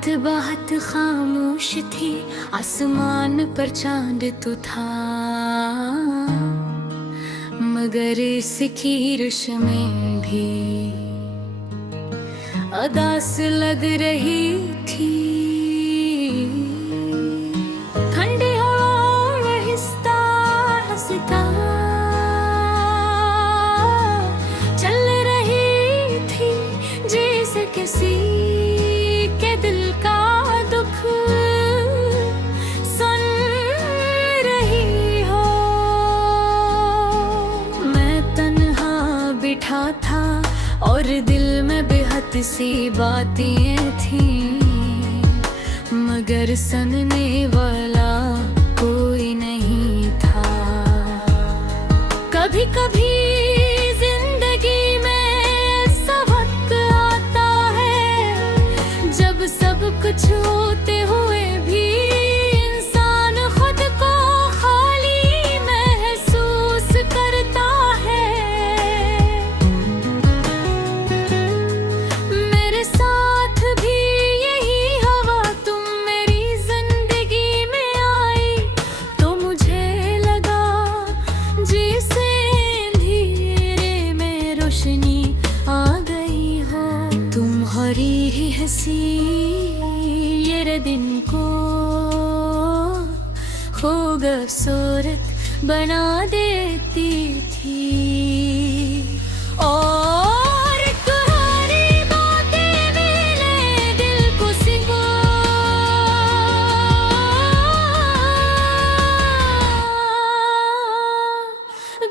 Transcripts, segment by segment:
रात बहुत खामोश थी, आसमान पर चांद तो था, मगर इसकी रस्में भी अदास लग रही थी। ठंडी हवा आहिस्ता आहिस्ता चल रही थी, जैसे किसी के दिल का दुख सुन रही हो। मैं तन्हा बिठा था और दिल में बेहद सी बातें थीं, मगर सुनने वाला कोई नहीं था। कभी कभी जिंदगी में ऐसा वक्त आता है जब सब कुछ होते हुए भी इंसान खुद को खाली महसूस करता है। मेरे साथ भी यही हवा तुम मेरी जिंदगी में आई, तो मुझे लगा जैसे अंधेरे में रोशनी आ गई हो। तुम्हारी ही हंसी ये दिन को खूबसूरत बना देती थी। और तुम्हारी बातें मेरे दिल को सिवा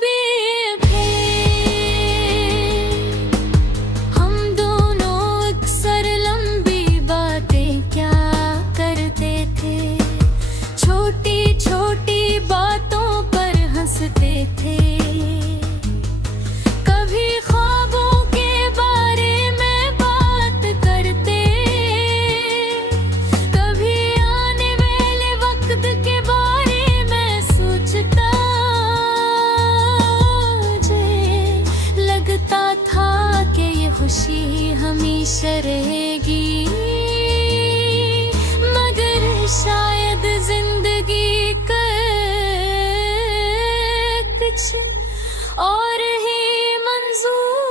बेफे। हम दोनों अक्सर लंबी बातें क्या करते थे, छोटी छोटी बातों पर हंसते थे। कभी ख्वाबों के बारे में बात करते, कभी आने वाले वक्त के बारे में सोचता। मुझे लगता था कि ये खुशी हमेशा रहेगी, मगर शायद जिंदगी का कुछ और ही मंजूर